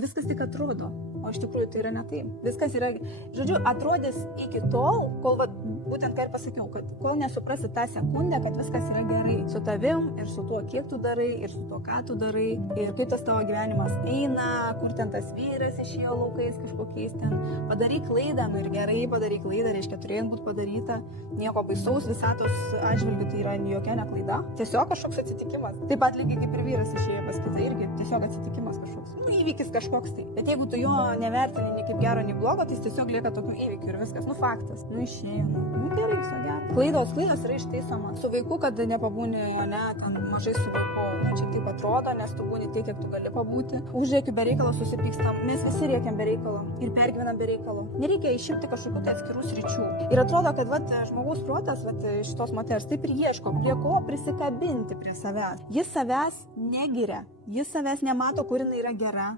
viskas tik atrodo, o iš tikrųjų tai yra ne taip. Viskas yra, žodžiu, atrodys iki tol, kol būtent ką ir pasakiau, kad kol nesuprasi tą sekundę, kad viskas yra gerai su tavim ir su tuo, kiek tu darai, ir su tuo, ką tu darai, ir kaip tas tavo gyvenimas eina, kur ten tas vyras išėjo laukais kažkokiais ten, padarai klaidą, ir gerai padarai klaidą, reiškia turėjant būti padaryta, nieko baisaus, visatos atžvilgių tai yra jokia ne klaida, tiesiog kažkoks atsitikimas. Taip pat lygiai kaip ir vyras išėjo pas kitą, irgi tiesiog atsitikimas kažkoks, įvykis kažkoks tai. Bet jeigu tu jo nevertini nei kaip gero, nei blogo, tai jis tiesiog lieka tokių įvykių ir viskas, faktas, išėjo, gerai, viso gero. Klaidos yra ištaisomas. Su vaiku, kad nepabūni, ten mažai su vaiku, čia taip atrodo, nes tu būni tiek, kiek tu gali pabūti. Užrėkiu be reikalo, susipykstam, mes visi rėkiam be reikalo ir pergyvenam be reikalo. Nereikia išimti kažkokių tai atskirų sričių. Ir atrodo, kad žmogaus protas šitos moters taip ir ieško, prie ko prisikabinti prie savęs. Jis savęs negiria, jis savęs nemato, kur jinai yra gera.